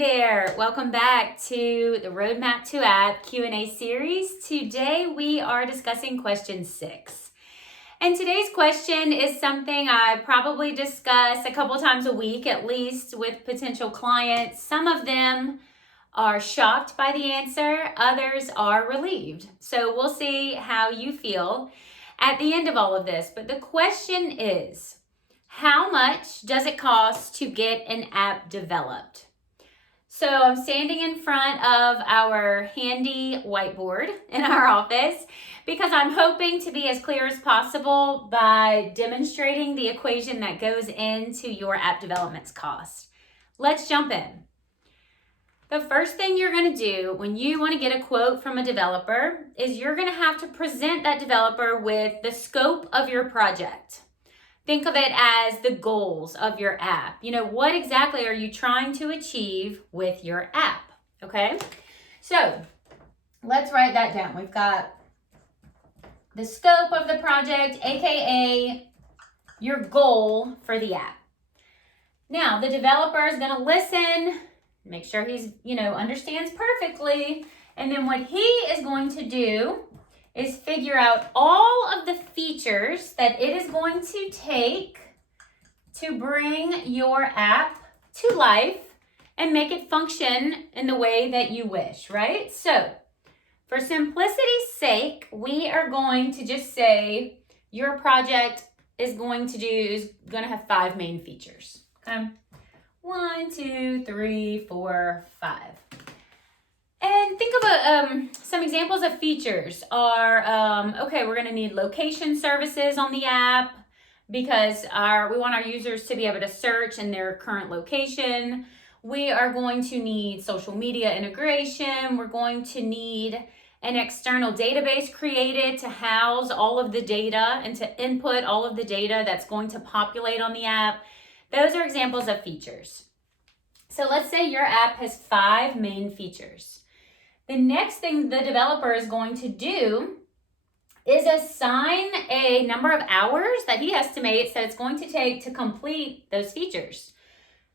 there, welcome back to the Roadmap to App Q&A series. Today we are discussing question 6. And today's question is something I probably discuss a couple times a week at least with potential clients. Some of them are shocked by the answer, others are relieved. So we'll see how you feel at the end of all of this. But the question is, how much does it cost to get an app developed? So I'm standing in front of our handy whiteboard in our office because I'm hoping to be as clear as possible by demonstrating the equation that goes into your app development's cost. Let's jump in. The first thing you're going to do when you want to get a quote from a developer is you're going to have to present that developer with the scope of your project. Think of it as the goals of your app. You know, what exactly are you trying to achieve with your app? Okay, so let's write that down. We've got the scope of the project, aka your goal for the app. Now, the developer is going to listen, make sure he's, understands perfectly, and then what he is going to do is figure out all of the features that it is going to take to bring your app to life and make it function in the way that you wish, right? So for simplicity's sake, we are going to just say your project is going to have 5 main features, okay? 1, 2, 3, 4, 5. And think of some examples of features are, we're going to need location services on the app because we want our users to be able to search in their current location. We are going to need social media integration. We're going to need an external database created to house all of the data and to input all of the data that's going to populate on the app. Those are examples of features. So let's say your app has 5 main features. The next thing the developer is going to do is assign a number of hours that he estimates that it's going to take to complete those features.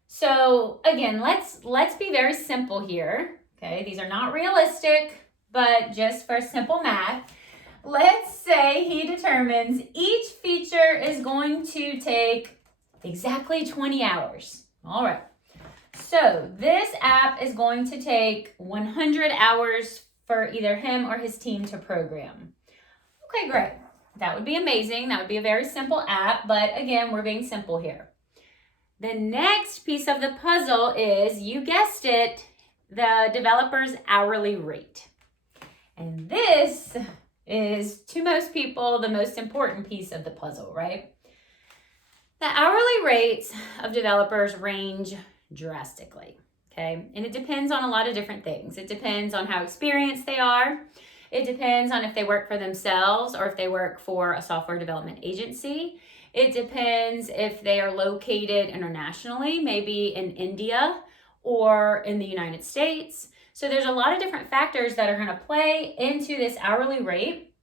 So again, let's be very simple here. Okay, these are not realistic, but just for simple math, let's say he determines each feature is going to take exactly 20 hours. All right. So this app is going to take 100 hours for either him or his team to program. Okay, great. That would be amazing. That would be a very simple app, but again, we're being simple here. The next piece of the puzzle is, you guessed it, the developer's hourly rate. And this is, to most people, the most important piece of the puzzle, right? The hourly rates of developers range drastically, okay? And it depends on a lot of different things. It depends on how experienced they are. It depends on if they work for themselves or if they work for a software development agency. It depends if they are located internationally, maybe in India or in the United States. So there's a lot of different factors that are going to play into this hourly rate,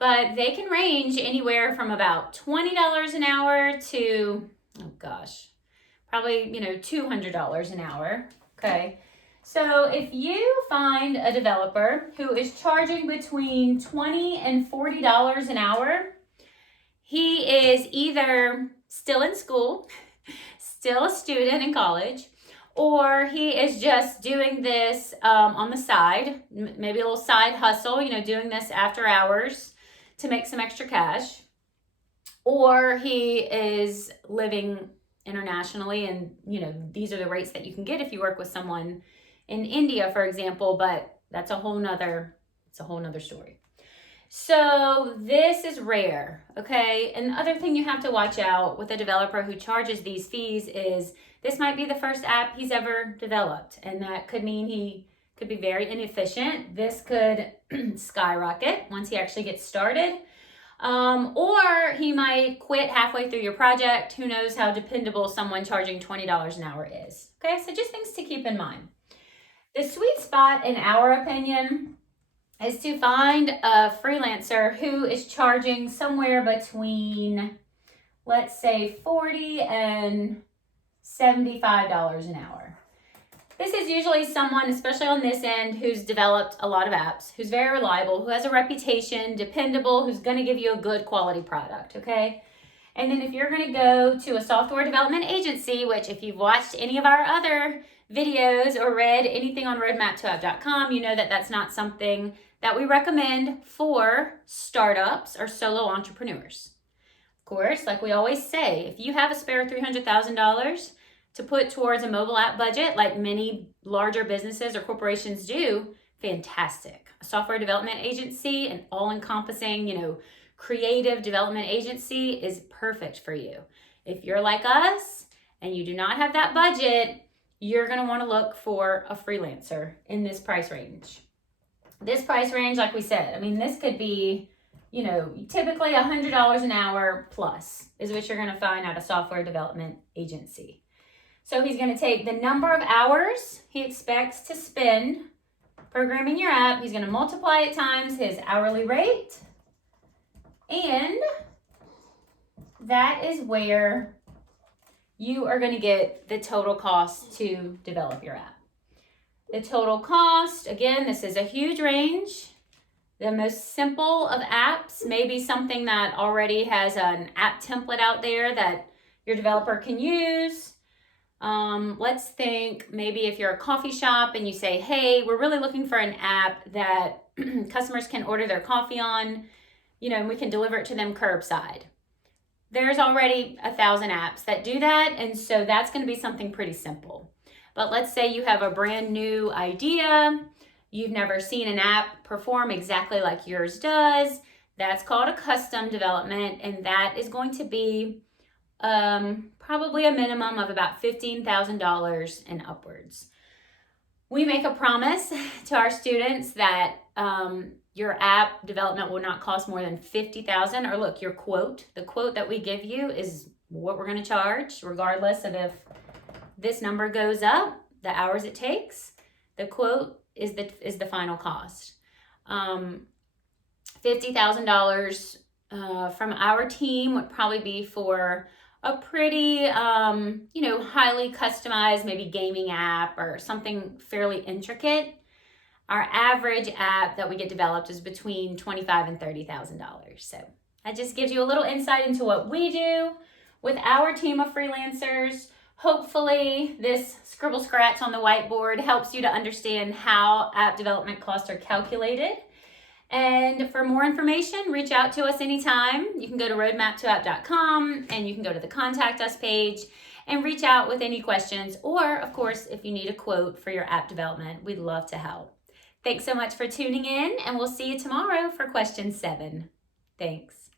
but they can range anywhere from about $20 an hour to, probably, $200 an hour, okay? So if you find a developer who is charging between $20 and $40 an hour, he is either still in school, still a student in college, or he is just doing this on the side, maybe a little side hustle, doing this after hours to make some extra cash, or he is living internationally, and these are the rates that you can get if you work with someone in India, for example, but that's a whole nother story. So this is rare, okay? And the other thing you have to watch out with a developer who charges these fees is this might be the first app he's ever developed, and that could mean he could be very inefficient. This could skyrocket once he actually gets started. Or he might quit halfway through your project. Who knows how dependable someone charging $20 an hour is. Okay, so just things to keep in mind. The sweet spot, in our opinion, is to find a freelancer who is charging somewhere between, let's say, $40 and $75 an hour. This is usually someone, especially on this end, who's developed a lot of apps, who's very reliable, who has a reputation, dependable, who's going to give you a good quality product, okay? And then if you're going to go to a software development agency, which if you've watched any of our other videos or read anything on roadmap2app.com, you know that that's not something that we recommend for startups or solo entrepreneurs. Of course, like we always say, if you have a spare $300,000 to put towards a mobile app budget, like many larger businesses or corporations do, fantastic. A software development agency, an all-encompassing, creative development agency is perfect for you. If you're like us and you do not have that budget, you're going to want to look for a freelancer in this price range. This price range, like we said, this could be, typically $100 an hour plus is what you're going to find at a software development agency. So he's going to take the number of hours he expects to spend programming your app. He's going to multiply it times his hourly rate. And that is where you are going to get the total cost to develop your app. The total cost, again, this is a huge range. The most simple of apps may be something that already has an app template out there that your developer can use. Let's think maybe if you're a coffee shop and you say, hey, we're really looking for an app that customers can order their coffee on, and we can deliver it to them curbside. There's already 1,000 apps that do that, and so that's going to be something pretty simple. But let's say you have a brand new idea, you've never seen an app perform exactly like yours does. That's called a custom development, and that is going to be probably a minimum of about $15,000 and upwards. We make a promise to our students that your app development will not cost more than $50,000. Or look, the quote that we give you is what we're going to charge, regardless of if this number goes up, the hours it takes. The quote is the final cost. $50,000 from our team would probably be for a pretty, highly customized, maybe gaming app or something fairly intricate. Our average app that we get developed is between $25,000 and $30,000. So that just gives you a little insight into what we do with our team of freelancers. Hopefully this scribble scratch on the whiteboard helps you to understand how app development costs are calculated. And for more information, reach out to us anytime. You can go to roadmap2app.com and you can go to the Contact Us page and reach out with any questions. Or, of course, if you need a quote for your app development, we'd love to help. Thanks so much for tuning in, and we'll see you tomorrow for question 7. Thanks.